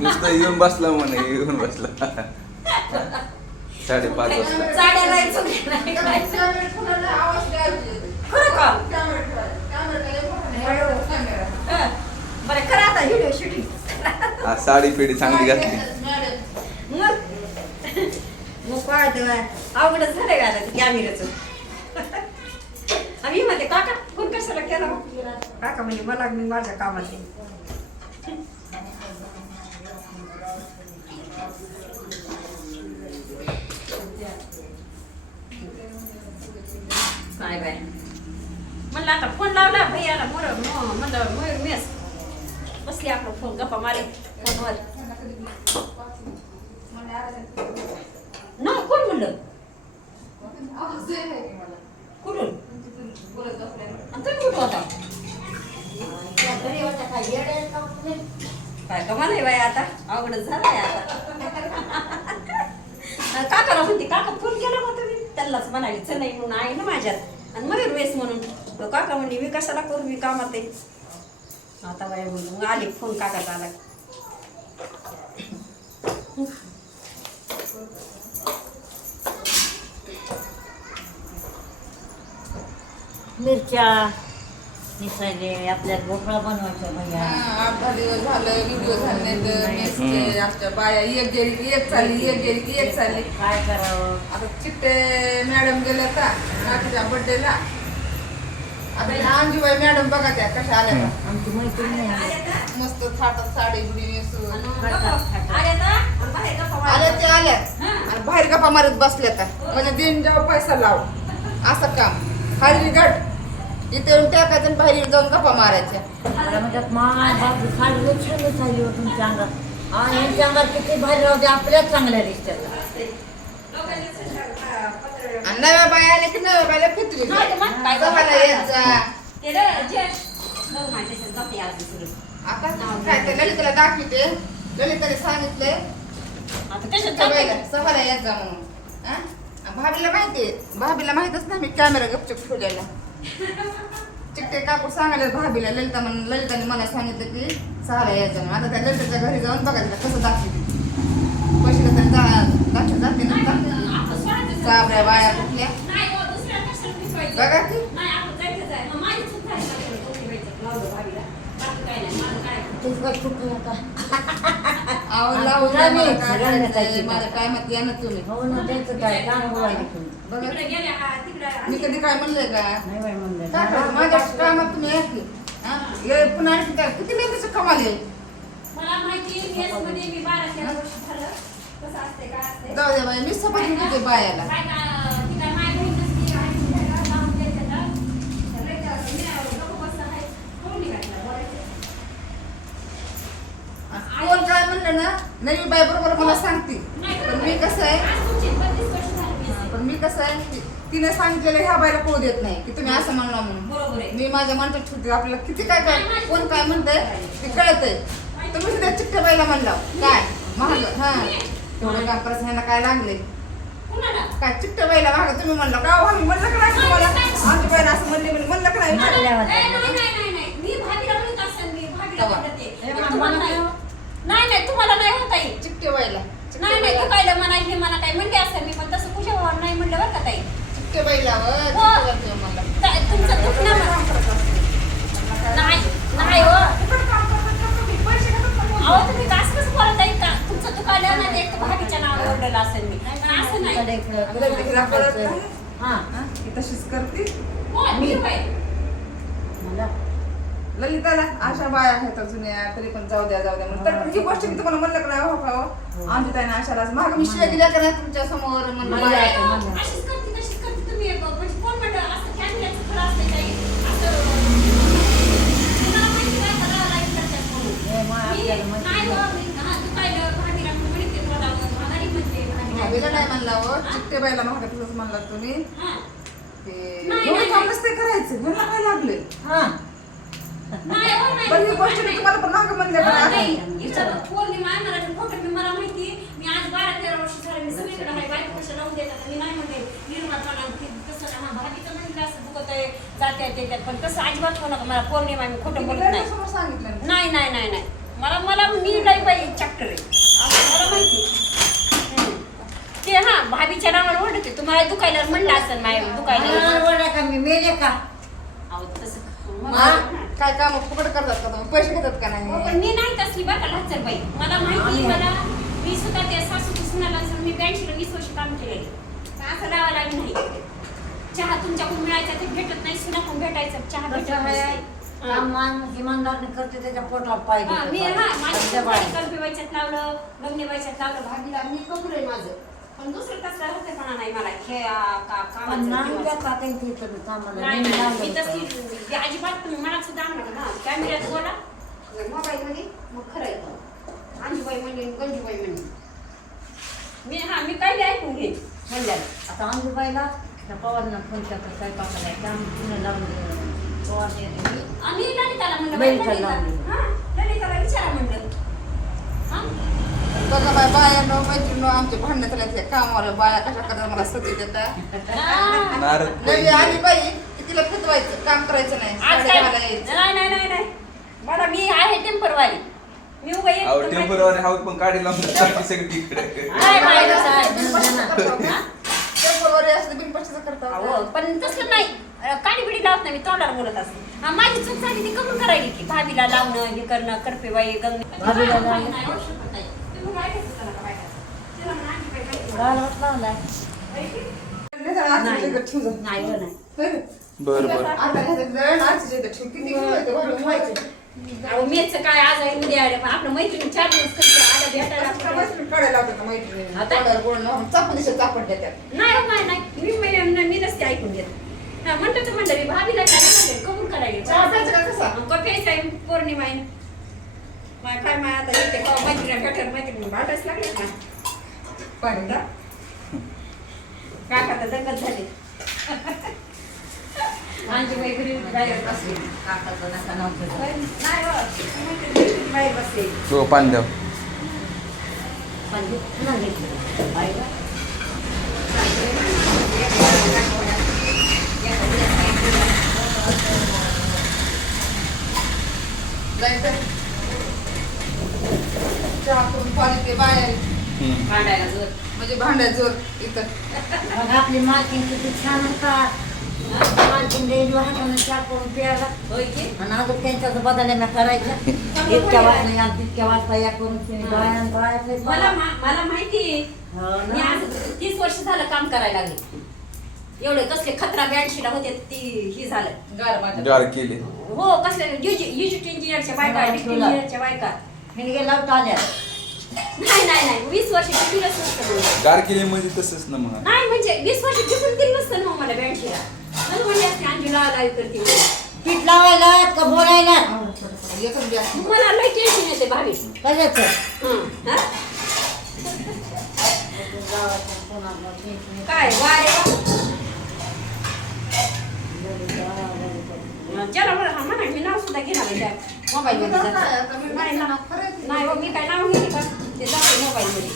नुसतं येऊन बसला म्हणे येऊन बसला 5:30 वाजता. साड्या जायचं खरं का बरं खरं आता व्हिडिओ शूटिंग हा साडी पिढी चांगली घातली. मग काय अवघडच झालं का आता कॅमेऱ्याचं. आम्ही म्हणते काका फोन कशाला केला काका म्हणजे मला मी माझ्या कामात आहे. काय बाय म्हणलं आता फोन लावला भैयाला म्हणलं मयूर मेस बसली आपला फोन गप्पा मारे फोनवर. नाही कोण म्हणलं कुठून तुम्ही कुठं होता काय कमाल आहे बाई आता अवघडच झालंय आता. काकाला म्हणते काका फोन केला का तुम्ही त्यालाच म्हणाली चल नाही म्हणून आहे ना माझ्यात आणि मयूर वेस म्हणून तो काका म्हणली मी कशाला करू मी कामात आहे. आता बाई म्हणून आले फोन काकाचा आला. मिरच्या निसायले आपल्याला भोपळा बनवायचा भैया. 8-10 दिवस झालं व्हिडिओ झाले नाहीत मेसचे आमच्या बाया एक गेली एक चालली एक गेली की एक चालली. काय करावं आता चिट्टे मॅडम गेल्या का नातीच्या बर्थडेला. आता ह्या अंजूबाई मॅडम बघा त्या कशा आल्या का. आमची मैत्रिणी आहे. मस्त थाटात साडी बिडी नेसून आल्या आल्या ते आल्या आणि बाहेर गप्पा मारत बसल्या का म्हणजे दिन जेव्हा पैसा लाव असं काम खाली गट इथे येऊन टाकायचं आणि बाहेर येऊन जाऊन गप्पा मारायच्या. मला म्हणतात माय बाबू साडी छान झाली हो तुमच्या अंगात आणि यांच्या अंगात किती भारी राहू दे आपल्याच चांगल्या दिसतात. आणि नव्या बाया आल्या की नव्या बायला फितवी सहाला येत जा. आता काय ते ललिताला दाखवते ललिताने सांगितलंय सहाला येत जा म्हणून. हा? भाभीला माहितीये भाभीला माहितच नाही मी कॅमेरा गपचूप ठेवलेला. चिकटे काकू सांगायला भाभीला ललिता म्हणून ललिताने मला सांगितलं की 6ला यायचं म्हणून. आता त्या ललिताच्या घरी जाऊन बघायचं कसं दाखवते पैसे कसं दाखवत जाते ना साबऱ्या बाया कुठल्या बघा की माझ्या टायमात या ना तुम्ही. हो ना त्यांचं काय काम बोलायला तुम्ही बघा मी कधी काय म्हणलंय का नाही बाई म्हणलं काय करायचं? माझ्या कामात तुम्ही या की. हा? हे पुन्हा आणखी काय किती मेहनतीचं कमाल आहे. मला माहिती मेसमध्ये मी 12 वर्ष झालं कसं असते काय असते जाऊ द्या बाई मी सपाट होते बायाला. काय ती काय माय बहीण नसती आईला लावून द्यायचं ना सगळे नको बसता आहे कोण निघायचं बोलायचं. कोण काय म्हणलं ना नवी बाई बरोबर मला सांगते पण मी कसं आहे आज तुमची 32 वर्ष झाली पण मी कसं आहे तिने सांगितलेलं ह्या बाईला कळू देत नाही की तुम्ही असं म्हणला म्हणून. बरोबर आहे. मी माझ्या मनात ठेवते आपल्याला किती काय काय कोण काय म्हणतंय ते कळतंय. तुम्ही सुद्धा चिठ्ठ्या बाईला म्हणला काय महाग हा तेवढं काम करायचं ह्यांना काय लागले कुणाला काय चिठ्ठ्या बाईला महाग तुम्ही म्हणला का आम्ही म्हणलं का नाही तुम्हाला आमच्या बाईला असं म्हणलं का नाही नाही मी भाभीला म्हणत असेल मी भाभीला म्हणते नाही तुम्हाला नाही होता येईल. चिठ्ठ्या बाईला नाही तू काय म्हणा हे मला काय म्हणते असेल मी पण तसं तुझ्या भावाला नाही म्हणलं बरं का ताई. चिठ्ठ्या बाईला म्हणला तुमचं दुखणं नाही हो अहो तुम्ही असं कसं बोलत आहे का तुमचं दुखायला नाही एक भाभीच्या नावावर ओरडलं असेल मी पण असं नाही. हा तशीच करते कोण? Me by. मला ललिताला अशा बाया आहेत जुन्या तरी पण जाऊ द्या म्हणून. तर पण ही गोष्ट मी तुम्हाला म्हणलं का नाही हो का आमची ताईने आशाला महाग मी शिवाय दिल्या का नाही तुमच्या समोर म्हणलं मला बाया. म्हणलं. अशीच करते तुम्ही म्हणजे कोण म्हणलं असं कॅमेऱ्याचं खरं असते काही असं तुम्हाला माहिती नाही का लाईव्ह करतात म्हणून. हे मग आपल्याला मी- माहिती नाही हो, मी- हा, दुखायलं, भाभीला म्हणते मला, भागारी म्हणते, भाभीला नाही म्हणला हो चिठ्ठे बाईला महाग तसंच म्हणला तुम्ही हा. ते नाही, एवढं नाही. काम नसते करायचं ह्यांना काय लागले हा नाही हो, नाही. पण ही गोष्ट मी तुम्हाला पण महाग म्हणले का हा, नाही? नाही. इथं पौर्णिमा आहे, मला ते फोटो मी मला माहिती मी आज 12-13 वर्ष झाले मी सगळीकडे आहे बायको कशा लावून देतात मी नाही म्हणते निर्माण मला कसं ना भाभीचं म्हणलं असं दुखत आहे जात्यात येतात पण कसं अजिबात कोणा मला पौर्णिमा मी खोटं बोलत नाही समोर सांगितलं नाही मला मला मी नाही पाहिजे चॅप्टर आहे मला माहिती ते हा भाभीच्या नावावर ओढते तुम्हाला दुखायला म्हणलं असं नाही दुखायला वडा का मी मेले का अहो, तसं काय काम फुकट करतात का तुम्ही पैसे घेतात का हो, नाही पण मी नाही तसली बरं का लाचर बाई मला माहिती मला मी सुद्धा त्या सासू सुनाला मी 82 वर्ष काम केलेले असं लावायला आम्ही नाही चहा तुमच्याकडून मिळायचा ते भेटत नाही सुनाकडून भेटायचं चहा भेटत नाही इमानदारने करते त्याच्या पोटाला पाहिजे हा, मी हा माझ्या कल्पीबाईच्यात लावलं गंगेबाईच्यात लावलं भाभीला मी कबूल आहे माझं पण दुसरं कसं होतेपणा नाही मला नाही मी तसली अजिबात मला सुद्धा म्हणा ना कॅमेऱ्यात बोला मोबाईल मध्ये मग खरं येतं अंजूबाई म्हणले गंजूबाई म्हणले मी काही ऐकून घेईन म्हणल्याला आता अंजूबाईला त्या पवारनं फोन केला स्वयंपाकाला त्यामुळे लावून आम्ही ललिताला म्हणलं बाई बाई, खाल्ला. ललिताला विचारा म्हणलं हा बघा बाय बाया मैत्रिणी आमच्या भांडण्यात आल्या त्या कामावर बाया कशा करतात मला सती देतात नारळ नवी आली बाई की तिला खतवायचं काम करायचं नाही आज काय साडेबाराला यायचं. नाही मला मी आहे टेम्परवारी मी उभा येत अहो पण टेम्परवारी हाऊस पण काढी लावून सगळी इकडे नाही, नाही, नाही. हा? टेम्परवारी असं बिनपक्षाचं करतात अहो, पण तसलं नाही काडी बिडी लावत नाही मी तोंडावर बोलत असते हा, माझी चूक झाली ती कबूल करायली की भाभीला लावणं हे करणं करपेबाई गंग भाभीला लावणं. नाही, होऊ शकत नाही. तुम्ही काय करता त्याला काय करता? त्याला म्हणा, आम्ही काय माहिती नाही हो, नाही बरं बरं अहो, मेच काय आज आहे उद्या आहे पण आपलं मैत्रिणी 4 दिवस कधी आलं भेटायला आपलं- नाही हो, नाही मी नसते ऐकून घेत हा म्हणतो तर म्हणलं मी भाभीला काय नाही म्हणलं, कबूल करायला कपेच आहे पौर्णिमा आहे माय काय माय आता येते का मैत्रिणी भेटायला मैत्रिणी भाटाच लागले ना पाहिजे काय खाता दंगत झाली आमची मैत्रिणी बाहेर बसली काकाचं नका नव्हतं नाही हो, मैत्रिणी बाहेर बसली तो पाणी द्याव पण ते पुन्हा घेतलं पाहिलं चहा करून पाणी ते बाया भांडायला जोर म्हणजे भांड्या जोर इथं मग आपली मालकीन किती छान होतात मालकीन रेल्वे वाहताना चहा करून प्यायला होय की आणि अजून त्यांच्याच बदल्या करायच्या इतक्या वाजता या तितक्या वाजता या करून मला माहिती मी आज 30 वर्ष झालं काम करायला लागले एवढे कसले खतरा 82 होते ती ही झालं गार केले हो कसले युजिट इंजिनियरच्या बायका डिप्टी इंजिनियरच्या बायका मी गेला आल्या नाही 20 वर्ष टिकूनच नसतं मला. गार केले म्हणजे तसंच ना मग नाही म्हणजे 20 वर्ष टिकून दिलं नसतं ना मला 82 ला म्हणून म्हणले असते अंजूला लाईव्ह करते म्हणून. पीठ लावायला का बोलायला एकच गॅस मला लई टेन्शन येते भाभी कशाचं हा? काय वारे चला बरं हा म्हणा मी नाव सुद्धा घेणार आहे त्या मोबाईल मध्ये नाही हो, मी काय नाव घेते का ते जाते मोबाईल मध्ये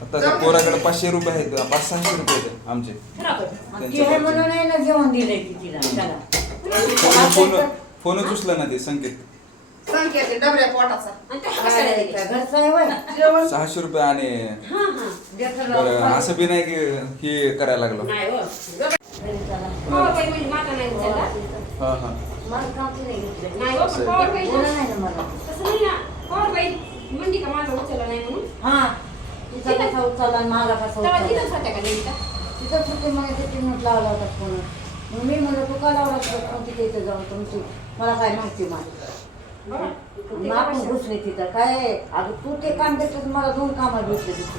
आता त्या पोराकडे 500 रुपये आहेत 500-600 रुपये आहेत आमचे बरोबर ती आहे म्हणून आहे ना जेवण दिलंय की तिला त्याला फोनच उचला ना ते संकेत संख्या डबऱ्या पोटाचा आणि ते कशाला दिले? घरचं आहे वय 600 रुपये आणि हा बरं असं बी नाही की हे करायला लागलो नाही हो घरी चला. पॉवर पॉईंट म्हणजे माझा नाही उचलला हा हा मला कामची नाही घेतलं नाही हो पण पॉवर पॉईंट बोला नाही ना मला तसं नाही ना पॉवर पॉईंट म्हणली का माझा उचलला नाही म्हणून हा तिचा कसा उचलला आणि माझा कसा तेव्हा उचलला तिथंच होत्या का नेमका तिथं सुट्टी मग त्याची म्हणत लावला होता फोन मग मी म्हणलं तू का लावला फोन तिथे इथं जाऊन तुमची मला काय माहिती माझी मग आपण घुसले तिथं काय आहे? अगं तू ते काम देतोस मला 2 कामं भेटले तिथे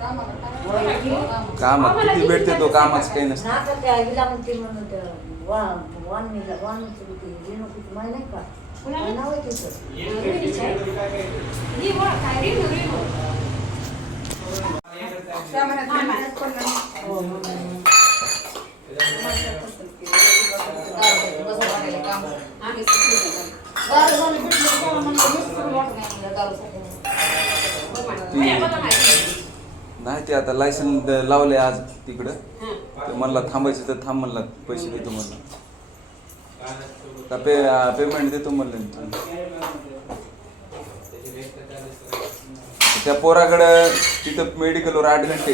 कामात किती भेटते तो कामाच काही नसतं नाका त्या हिला म्हणते म्हणून त्या वाणीला रेणुकीची माय नाही का काय नाव आहे तिचं रेडीच आहे ही बोला काय रेणू रेणू हो म्हणून आम्ही सुटलो नाही ते आता लायसन लावले आज तिकडं ते म्हणला थांबायचं तर थांब म्हणला पैसे देतो म्हणला का पेमेंट देतो म्हणलं त्या पोराकडं तिथं मेडिकलवर 8 घंटे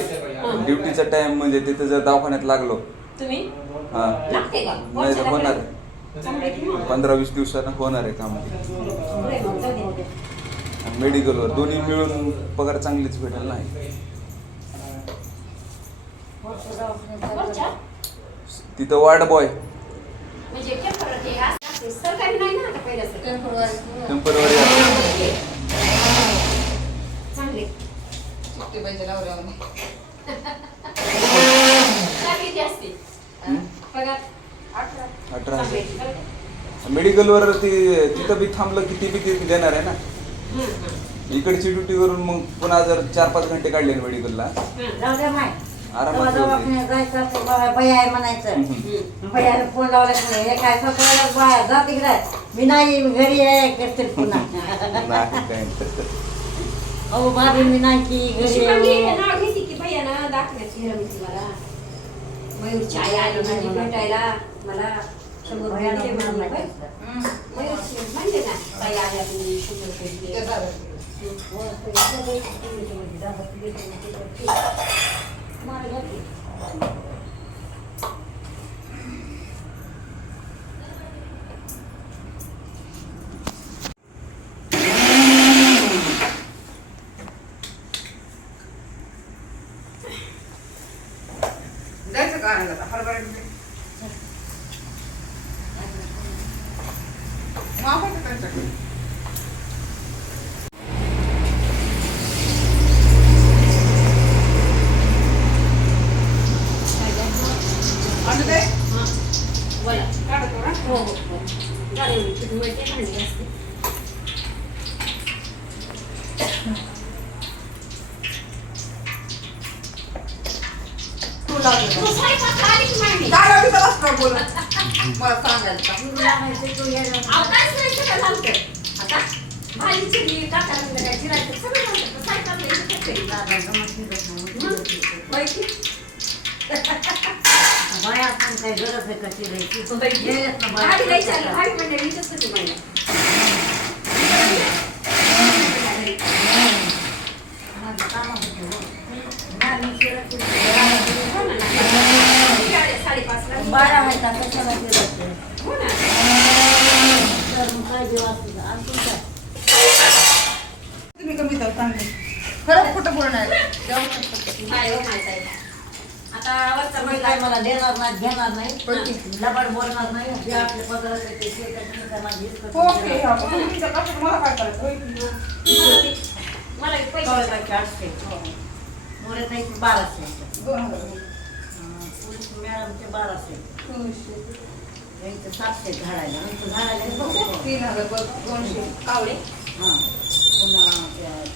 ड्युटीचा टाइम, म्हणजे तिथं जर दवाखान्यात लागलो तुम्ही हा लागते का? नाही तर होणार चांगलं आहे की मग? 15-20 दिवसानं होणार आहे काम. बरं आहे मग, जाऊ दे. मेडिकलवर दोन्ही मिळून पगार चांगलीच भेटेल नाही. वरच्या? तिथं वार्ड बॉय म्हणजे टेम्पररी असते, सरकारी नाही ना आता पहिल्यासारखं. टेम्पररी चांगले. चिठ्ठीबाईच्या नवऱ्यावर. काय किती असते? पगार? 18,000. चांगले. बरं का? मेडिकलवर तिथं बी थांबलं की ती बी किती देणार आहे ना. इकडची ड्युटी करून मग पुन्हा जर 4-5 घंटे काढले ना मेडिकलला जाऊ द्या माय आरामात दवाखान्यात जायचं असं बाया आहे म्हणायचं. बायाला फोन लावला की नाही, हे काय सकाळला बाया जा तिकडे, मी नाही घरी आहे करते पुन्हा. नाही काय. अहो भाभी मी नाही की घरी शिवांगी आहे. नाव घेते की भैयानं दाखवायची हिरवती मला. मयूरची आई आली म्हणजे भेटायला मला 100 रुपये दिले म्हणून बाई. मयूरची म्हणले ना ताई आल्या तुम्ही 100 रुपये दिले. जायचं का आणायला आता? हरभरा माफ होतं त्यांच्याकडे. आणू दे? बोला. काढतो ना? हो हो हो. गाडीवर किती मिळते भांडी असते. तू लावतो का? तू स्वयंपाक आली की नाही? काय तिथं बसतो बोलत? मला सांगायचं. अहो, काहीच नाही सगळं झालतं. आता भाजी चिरली, टाकायला लागलं काय चिरायचं सगळं झालं. तर स्वयंपाक नाही करते. मग माहिती? बाया पण काही गरज आहे का चिरायची? भाजी नाही चालली. भाजी म्हणजे मीच होती महिना. बाया आहे का कशाला चिरायचं? हो ना. तर मग काय जेव्हा असतं आणखी काय? तुम्ही कमी जाऊ चांगले. खरं खोटं बोलणार. काय हो माहिती आहे. आता वरचा तुम्ही महिला काय मला देणार नाही, घेणार नाही, पण लबाड बोलणार नाही, जे आपले पगार आहे ते शेतातून त्यांना घेत हो की, हा. पण तुमच्या कशात मला काय करायचं? होय की? मला एक पैसे कवळबाईचे 800, मोरेताईचे 1200, 2000. पोलीस मॅडमचे 1200, 200. यांचे 700 झाडायला, यांचं झाडायला हे बघू. 3000 बघ, 200. कावळे. हां, पुन्हा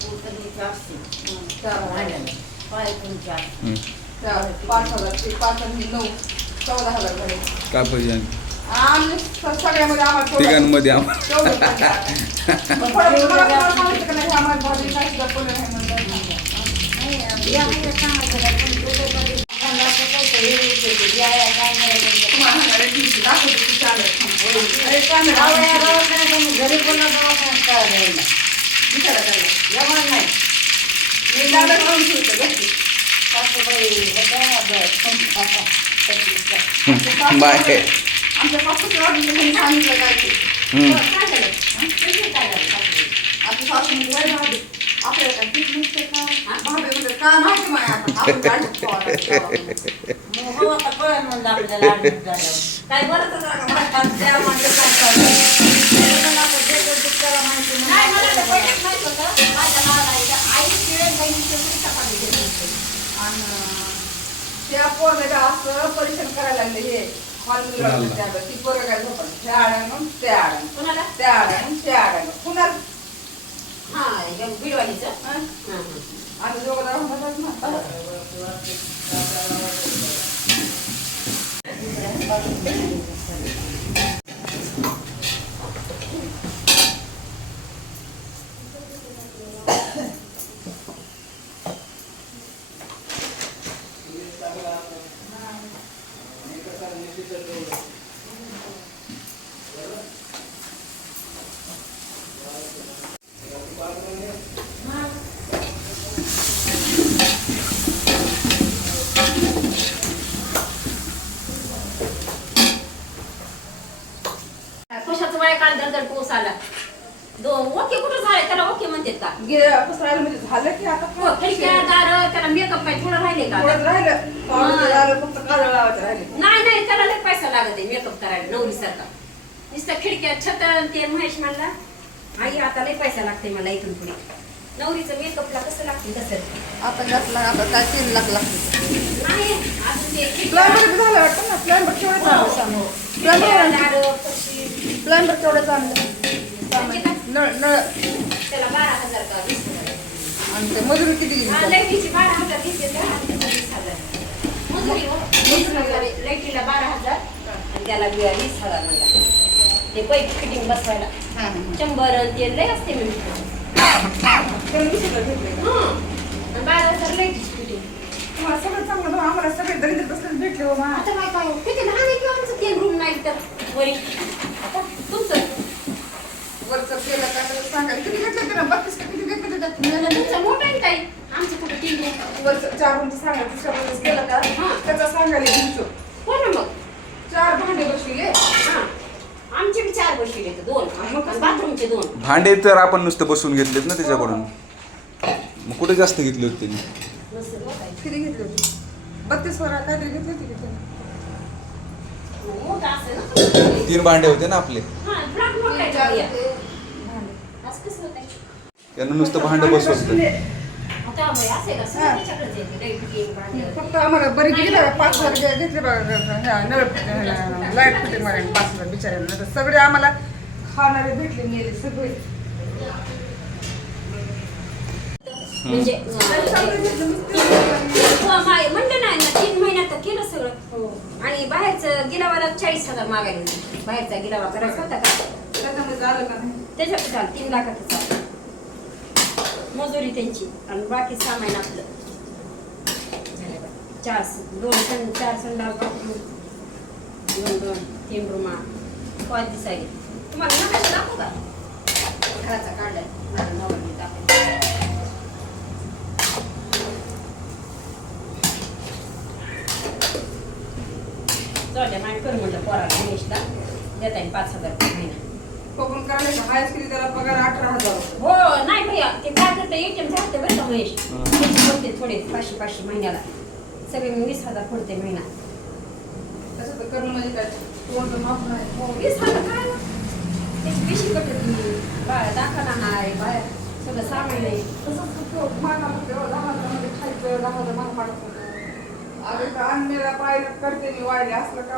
कुलकर्णीचे 800, झाडायला, पायथूनचे 800. त्या 5000 ते 5 आणि 9 14,000 झाले. कापायची आम्ही सगळ्यामध्ये आम्हाला तेवढं- तिघांमध्ये आम्हाला तेवढं पाहिजे. पण थोडं मला तुम्हाला सांगायचं का नाही, आम्हाला भाजी काय सुद्धा पडलं नाही म्हणलं. नाही, या महिन्यात सांगायचं नाही, पण लोकांनी त्यांना असं काहीतरी हे केलं, या काय करायचं. तुम्हाला सांगायला ठीक आहे, दाखवते की चालेल. अरे कॅमेरा गावाला दवाखान्यात आणि घरी पुन्हा दवाखान्यात करायला येईल. विचारा त्याला. जेवण नाही. मी दादा करून ठेवते बघ. सासूबाई होत्या, बाय. आमच्या सासूच्या वाटून सांगितलं काय ते. काय झालं? पैसे काय झालं? आपली सासू म्हणजे काय भाभी आपल्याला काय पीठ नसते का? भाभी म्हणजे काय माहिती माय आता आपण गाडीत पोहायला. हो, आता कळलं म्हणलं आपल्याला admit झाल्यावर. काय बरं तर जरा मला आज द्या म्हणलं काय करायचं. त्याला आता जे जे दुःखाला माहिती म्हणून नाही मला तर पहिलेच माहित होतं. माझ्या नावाला आई शिळेल बहिणीच्या घरी चपाती देत होते. आणि त्या पोरला असं परीक्षण करायला लागले हे हॉल ती पोरं काय झोपण त्या आड्यानं त्या आड्यानं कुणाला? त्या आड्यानं त्या आड्यानं कुणाला हा एकदम बिडवालीचं. हं? हां, हां. आम्ही दोघं जाऊन बसत ना. आला ओके कुठं झालं त्याला ओके म्हणतात का गेल्या पसरायला म्हणजे झालं की आता हो, खिडक्या दार त्याला मेकअप काय थोडं राहिले का थोडंच राहिलं पावडर झालं, फक्त काजळ लावायचं राहिले. नाही त्याला लय पैसा लागत आहे मेकअप करायला नवरीसारखा नुसतं खिडक्या छत ते महेश म्हणला आई आता लय पैसा लागते मला इथून पुढे नवरीचं मेकअपला कसं लागते तसं आता जास्त लाग आता काय 3 लाख लागते. नाही अजून ते प्लॅम्बर बी झालं वाटतं ना प्लॅम्बर केवढं चांगलं सामान प्लॅम्बर दार फरशी प्लॅम्बर केवढं चांगलं म्हणजे नळ नळ त्याला 12,000 का 20,000 आणि ते मजुरी किती दिली त्याला? लाईटीची 12,000 घेतले तर आणि त्याला 20,000 मजुरी हो. 20,000 लाईटीला 12,000 आणि त्याला 20,000 म्हणला ते पैप फिटिंग बसवायला हां, हां. 100 आणि ते लय असते म्हणजे त्याला 20,000 घेतले का? आणि 12,000 लाईटीची फिटिंग तुम्हाला सगळं चांगलं बघा, आम्हाला सगळे दरिद्र बसले भेटले हो मा. आता काय किती लहान आहे किंवा आमचं 3 रूम नाही तर वरी आता तुमचं वरचं केलं का तर सांगा किती घेतलं त्याला 32 का किती घेतलं त्याच्यात? तुमचं मोठं आहे ताई आमचं कुठं 3 रूम वरचं 4 रूमचं सांगा दुसऱ्या वेळेस केलं का त्याचा सांगायला घ्यायचो हो ना मग 4 भांडे बसविले हा आमचे बी 4 बसले तर 2 आणि बाथरूमचे 2 भांडे तर आपण नुसतं बसून घेतलेत ना त्याच्याकडून मग कुठे जास्त घेतले होते त्यांनी नसेल हो ताई. किती घेतले होते 32 वर काहीतरी घेतले होते की त्याने? मोठं असेल ना 3 भांडे होते ना आपले हा ब्लॉक मोठा आहे 4 तो या. होते भांडे. असं कसं होतंय? त्यांना नुसतं भांडं बसवलं आता बाई असेल असं हा. त्याच्याकडेच आहे, लाईट फिटिंग, भांडं. फक्त आम्हाला बरी गेली 5,000 घेतले बघा नळ लाईट फिटिंग मध्ये 5,000 बिचाऱ्यांना तर सगळे आम्हाला खाणारे भेटले मेले सगळे म्हणजे म्हणलं नाही ना 3 महिन्यात तर केलं सगळं आणि बाहेरचं गिलावाला 40,000 मागायला होते. बाहेरचा गिलावा करायचा होता का त्याच्यामध्ये झालं का नाही त्याच्यात चाल 3 लाखाचं चाल मजुरी त्यांची आणि बाकी सामान आपलं झालं बा. 4 संडास बाथरूम 2-3 रूमा 5 दिसायले तुम्हाला नकाशा दाखवू का घराचा काढलाय नवऱ्याने दाखवला. जाऊ द्या माझ्या कर म्हटलं पोराला गणेशला देता येईल 5,000 रुपये महिना कोकण करायला हायस केली त्याला पगार 18,000 हो नाही भैया ते काय करतं एटीएम झालं बरं का महेश त्याचे पडते थोडे 500 महिन्याला सगळे 20,000 पडते महिना तसं तर करणं म्हणजे काय तोंड माफ नाही 20,000 काय त्याची पिशी कटली बाहेर दाखला नाही बाहेर सगळं सामान आहे तसंच मागायला तेव्हा 10,000 मध्ये खायचं 10,000 माग पाडत होतं. अरे का अन्याला पाहिलं करते मी वाढले असलं का